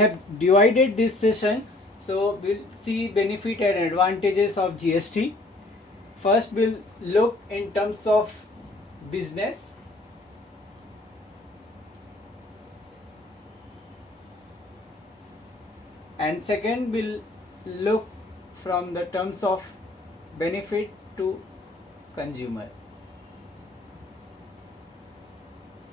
have divided this session, so we'll see benefit and advantages of GST. First, we'll look in terms of business. And second, we'll look from the terms of benefit to consumer.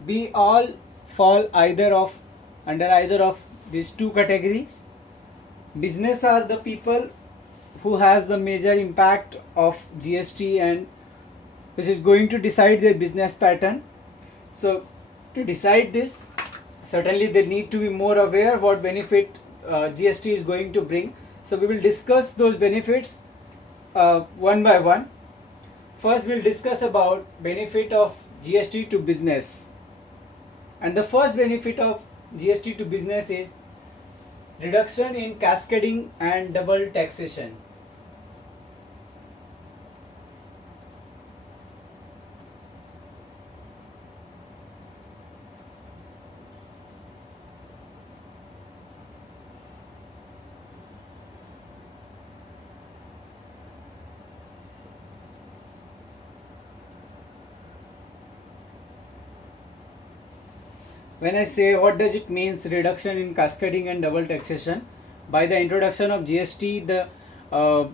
We all fall under either of these two categories. Business are the people who has the major impact of GST and which is going to decide their business pattern. So to decide this, certainly they need to be more aware what benefit GST is going to bring. So we will discuss those benefits one by one. First, we'll discuss about benefit of GST to business. And the first benefit of GST to business is reduction in cascading and double taxation. When I say what does it means reduction in cascading and double taxation, by the introduction of GST, the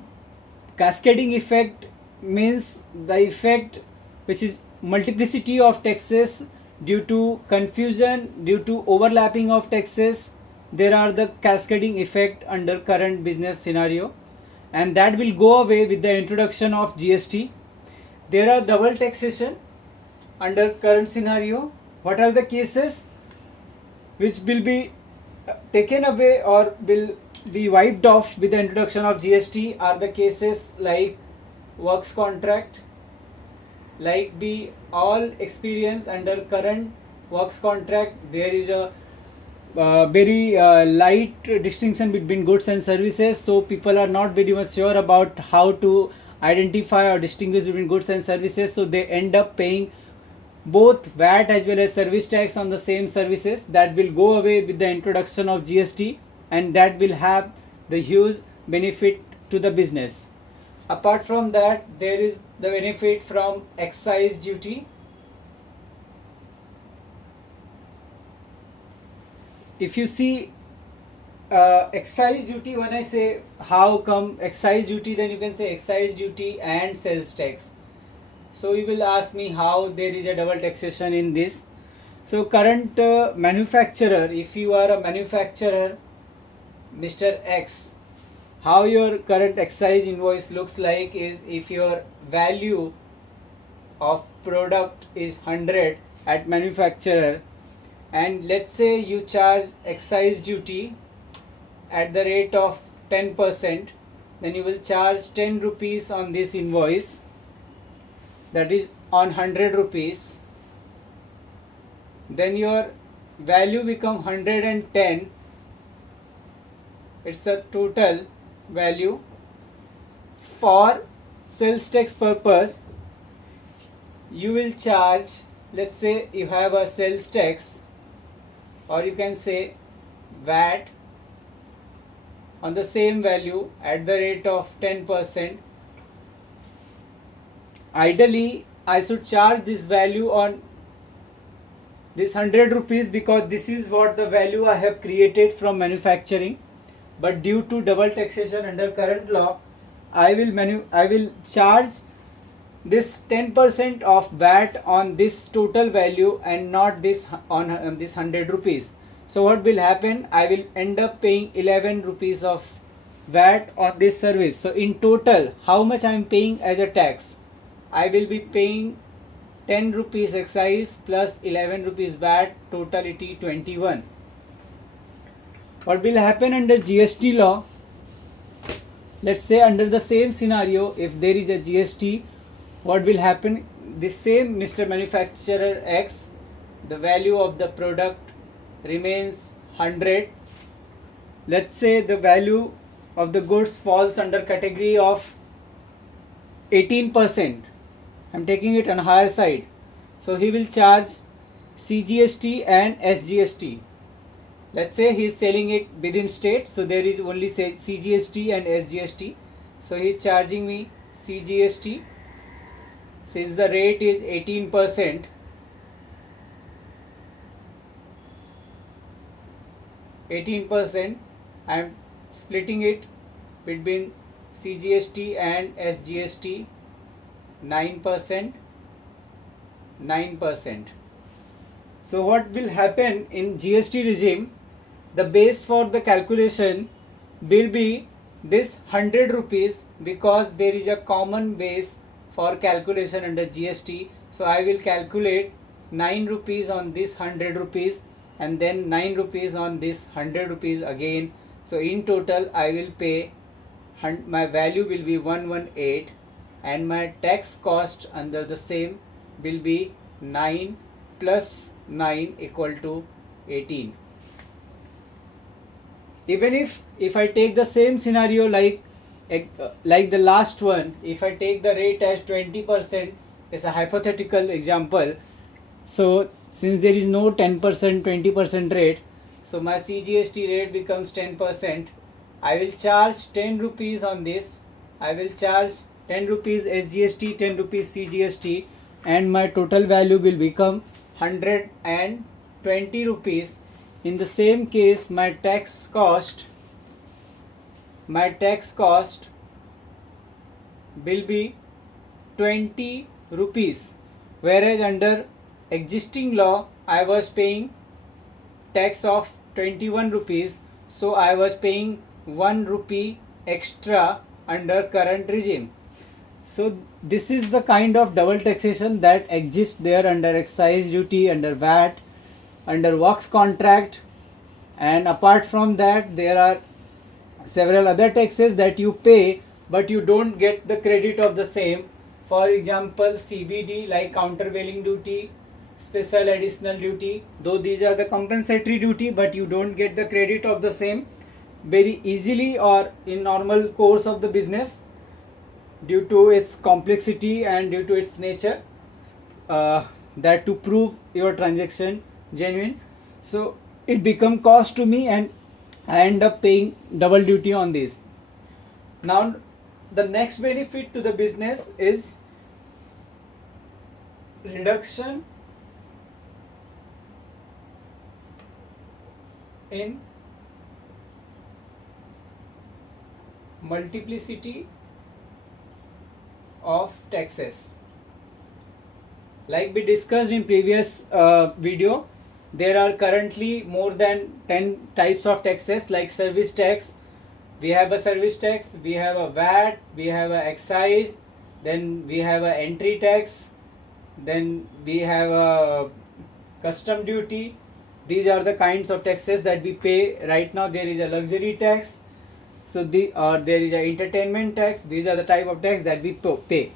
cascading effect means the effect which is multiplicity of taxes due to confusion, due to overlapping of taxes. There are the cascading effect under current business scenario, and that will go away with the introduction of GST. There are double taxation under current scenario. What are the cases which will be taken away or will be wiped off with the introduction of GST are the cases like works contract, like we all experience under current works contract. There is a very light distinction between goods and services, so people are not very much sure about how to identify or distinguish between goods and services, so they end up paying both VAT as well as service tax on the same services. That will go away with the introduction of GST, and that will have the huge benefit to the business. Apart from that, there is the benefit from excise duty. If you see excise duty, when I say how come excise duty, then you can say excise duty and sales tax. So you will ask me how there is a double taxation in this. So current manufacturer, if you are a manufacturer, Mr. X, how your current excise invoice looks like is if your value of product is 100 at manufacturer, and let's say you charge excise duty at the rate of 10%, then you will charge 10 rupees on this invoice, that is on 100 rupees. Then your value become 110. It's a total value. For sales tax purpose, you will charge, let's say you have a sales tax, or you can say VAT, on the same value at the rate of 10%. Ideally, I should charge this value on this 100 rupees because this is what the value I have created from manufacturing. But due to double taxation under current law, I will charge this 10% of VAT on this total value and not this on this 100 rupees. So what will happen? I will end up paying 11 rupees of VAT on this service. So in total, how much I am paying as a tax? I will be paying 10 rupees excise plus 11 rupees VAT, totality 21. What will happen under GST law? Let's say under the same scenario, if there is a GST, what will happen? The same Mr. Manufacturer X, the value of the product remains 100. Let's say the value of the goods falls under category of 18%. I'm taking it on higher side. So he will charge CGST and SGST. let's say he is selling it within state, so there is only say CGST and SGST. So he is charging me CGST. Since the rate is 18%, I am splitting it between CGST and SGST 9%. So what will happen in GST regime, the base for the calculation will be this 100 rupees, because there is a common base for calculation under GST. So I will calculate 9 rupees on this 100 rupees and then 9 rupees on this 100 rupees again. So in total I will pay, my value will be 118, and my tax cost under the same will be 9 plus 9 equal to 18. Even if I take the same scenario like the last one, if I take the rate as 20%, as a hypothetical example, so since there is no 10%, 20% rate, so my CGST rate becomes 10%. I will charge 10 rupees on this. I will charge 10 rupees SGST, 10 rupees CGST, and my total value will become 120 rupees. In the same case, my tax cost will be 20 rupees, whereas under existing law I was paying tax of 21 rupees, so I was paying 1 rupee extra under current regime. So this is the kind of double taxation that exists there under excise duty, under VAT, under works contract, and apart from that there are several other taxes that you pay but you don't get the credit of the same. For example, CBD, like countervailing duty, special additional duty, though these are the compensatory duty, but you don't get the credit of the same very easily or in normal course of the business due to its complexity and due to its nature, that to prove your transaction genuine. So it become cost to me and I end up paying double duty on this. Now the next benefit to the business is reduction in multiplicity of taxes. Like we discussed in previous video, there are currently more than 10 types of taxes, like service tax. We have a service tax, we have a VAT, we have a excise, then we have a entry tax, then we have a custom duty. These are the kinds of taxes that we pay. Right now there is a luxury tax, so there is a entertainment tax. These are the type of tax that we pay.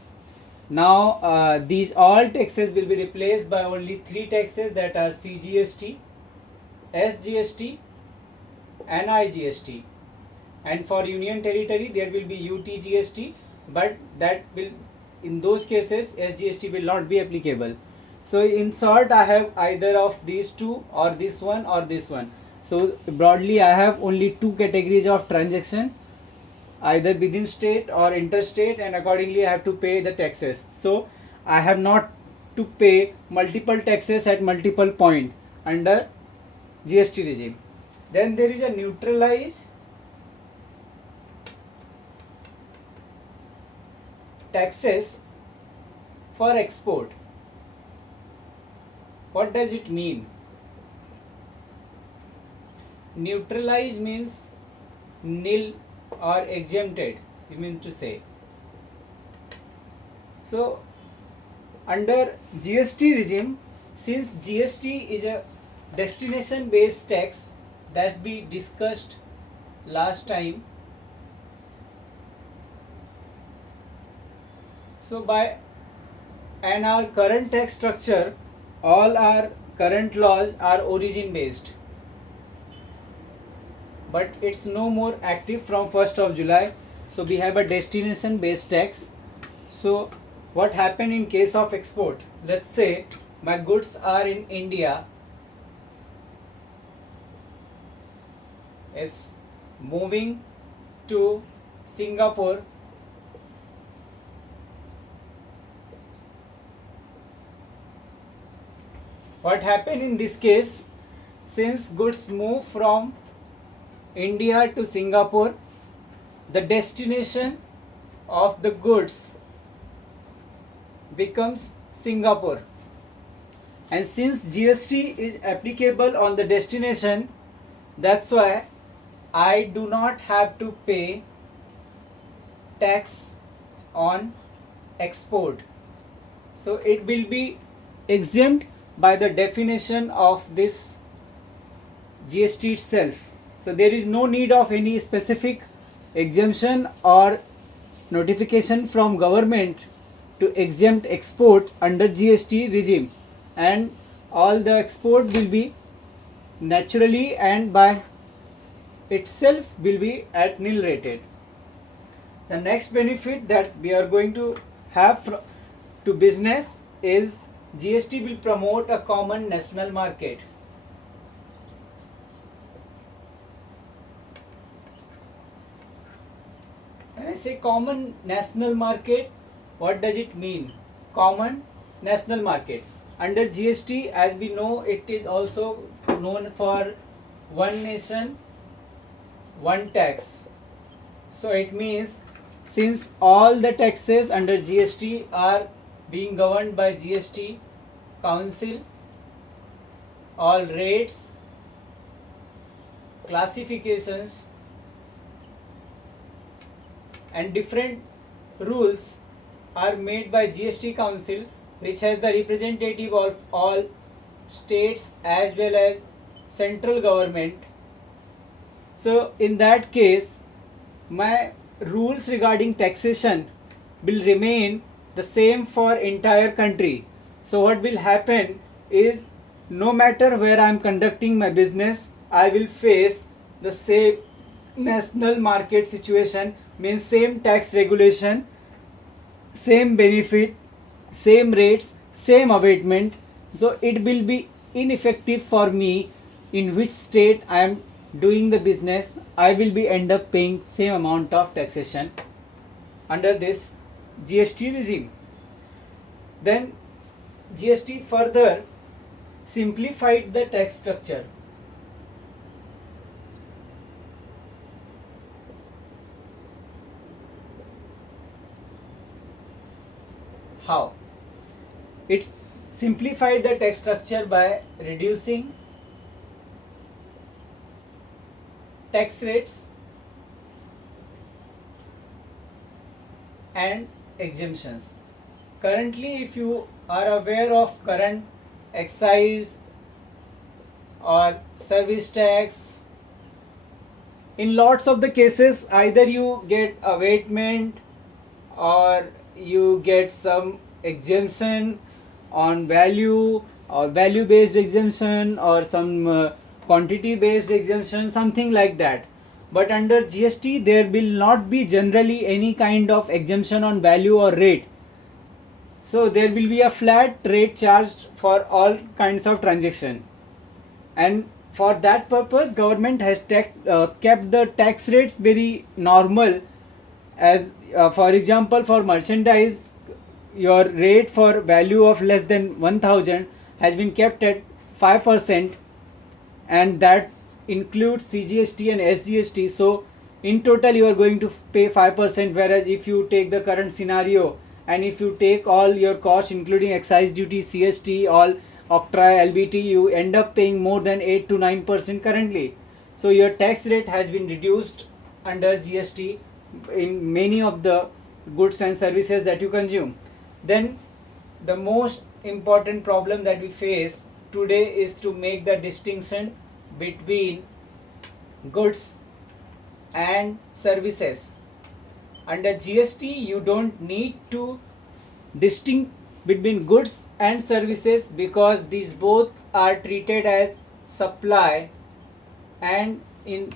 Now these all taxes will be replaced by only 3 taxes, that are CGST, SGST and IGST. And for Union Territory there will be UTGST, but that will, in those cases SGST will not be applicable. So in short, I have either of these two, or this one or this one. So broadly I have only 2 categories of transaction, either within state or interstate, and accordingly I have to pay the taxes. So I have not to pay multiple taxes at multiple point under GST regime. Then there is a neutralized taxes for export. What does it mean? Neutralized means nil or exempted, you mean to say. So under GST regime, since GST is a destination based tax that we discussed last time, so and our current tax structure, all our current laws are origin based, but it's no more active from 1st of July. So we have a destination based tax. So what happened in case of export? Let's say my goods are in India is moving to Singapore, what happened in this case, since goods move from India to Singapore, the destination of the goods becomes Singapore, and since GST is applicable on the destination, that's why I do not have to pay tax on export. So it will be exempt by the definition of this GST itself. So there is no need of any specific exemption or notification from government to exempt export under GST regime, and all the export will be naturally and by itself will be at nil rated. The next benefit that we are going to have to business is GST will promote a common national market. When I say common national market, what does it mean? Common national market. Under GST, as we know, it is also known for one nation, one tax. So it means since all the taxes under GST are being governed by GST Council, all rates, classifications and different rules are made by GST Council, which has the representative of all states as well as central government. So in that case, my rules regarding taxation will remain the same for entire country. So what will happen is, no matter where I am conducting my business, I will face the same national market situation, means same tax regulation, same benefit, same rates, same abatement. So it will be ineffective for me in which state I am doing the business. I will be end up paying same amount of taxation under this GST regime. Then GST further simplified the tax structure. How? It simplified the tax structure by reducing tax rates and exemptions. Currently, if you are aware of current excise or service tax, in lots of the cases either you get abatement or you get some exemption on value or value based exemption or some quantity based exemption, something like that. But under GST there will not be generally any kind of exemption on value or rate. So there will be a flat rate charged for all kinds of transaction, and for that purpose government has kept the tax rates very normal. As for example, for merchandise, your rate for value of less than 1000 has been kept at 5%, and that includes CGST and SGST. So in total you are going to pay 5%, whereas if you take the current scenario and if you take all your costs including excise duty, CST, all octroi, LBT, you end up paying more than 8 to 9% currently. So your tax rate has been reduced under GST in many of the goods and services that you consume. Then the most important problem that we face today is to make the distinction between goods and services. Under GST you don't need to distinguish between goods and services because these both are treated as supply, and in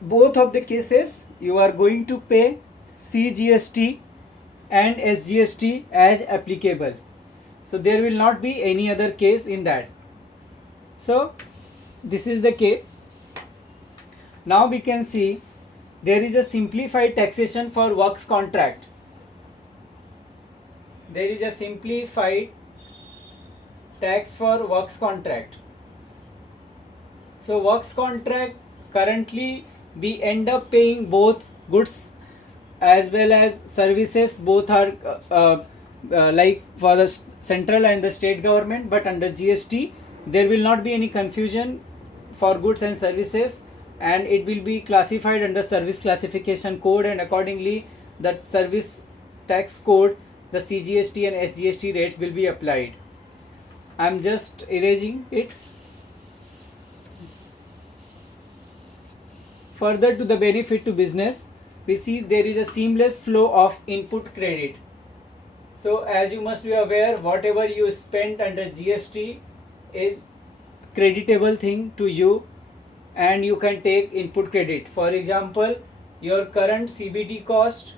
both of the cases you are going to pay CGST and SGST as applicable. So there will not be any other case in that. So this is the case. Now we can see there is a simplified taxation for works contract. There is a simplified tax for works contract. So works contract, currently we end up paying both goods as well as services. Both are like for the central and the state government, but under GST there will not be any confusion for goods and services, and it will be classified under service classification code, and accordingly that service tax code, the CGST and SGST rates will be applied. I am just erasing it. Further to the benefit to business, we see there is a seamless flow of input credit. So as you must be aware, whatever you spend under GST is creditable thing to you, and you can take input credit. For example, your current CBD cost,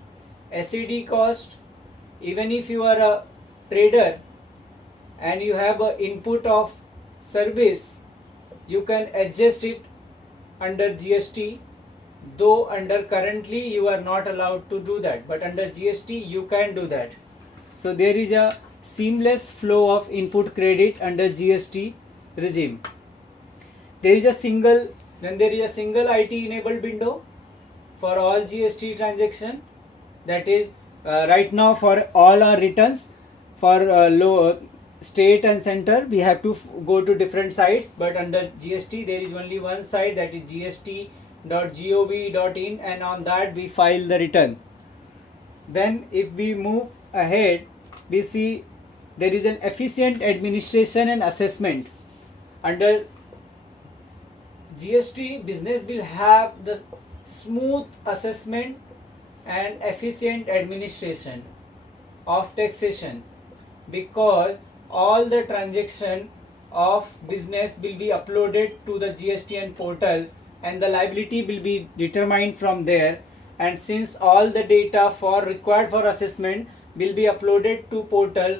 SED cost, even if you are a trader and you have an input of service, you can adjust it under GST, though under currently you are not allowed to do that, but under GST you can do that. So there is a seamless flow of input credit under GST regime. There is a single IT enabled window for all GST transaction, that is right now for all our returns for state and center we have to go to different sites, but under GST there is only one site, that is gst.gov.in, and on that we file the return. Then if we move ahead, we see there is an efficient administration and assessment. Under GST, business will have the smooth assessment and efficient administration of taxation, because all the transaction of business will be uploaded to the GSTN portal and the liability will be determined from there, and since all the data required for assessment will be uploaded to portal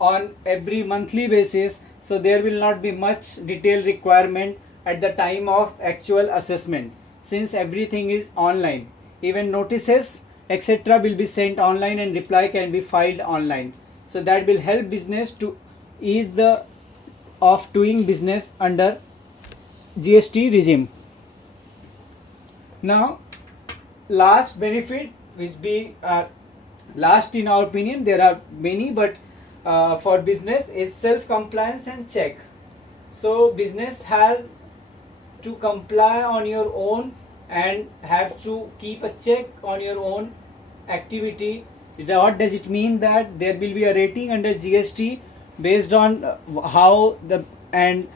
on every monthly basis, so there will not be much detailed requirement at the time of actual assessment, since everything is online. Even notices etc. will be sent online and reply can be filed online. So that will help business to ease the of doing business under GST regime. Now last benefit, which be last in our opinion, there are many, but for business is self compliance and check. So business has to comply on your own and have to keep a check on your own activity. What does it mean? That there will be a rating under GST based on how the and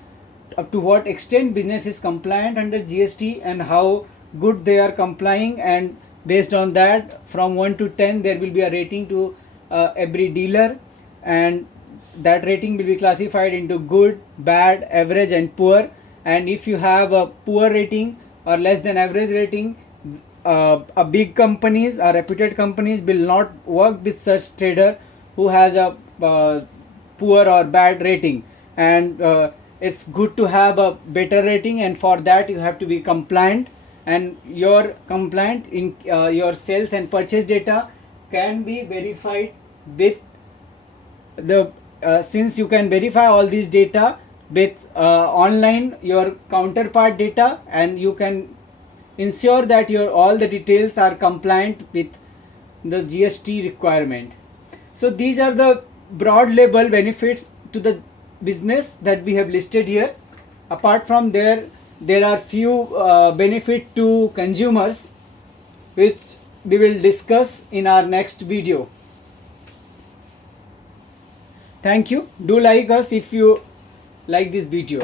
up to what extent business is compliant under GST and how good they are complying, and based on that from 1 to 10 there will be a rating to every dealer, and that rating will be classified into good, bad, average and poor. And if you have a poor rating or less than average rating, a big companies or reputed companies will not work with such trader who has a poor or bad rating, and it's good to have a better rating, and for that you have to be compliant, and your compliant in your sales and purchase data can be verified with the since you can verify all these data with online your counterpart data, and you can ensure that your all the details are compliant with the GST requirement. So these are the broad level benefits to the business that we have listed here. Apart from there are few benefit to consumers which we will discuss in our next video. Thank you. Do like us if you like this video.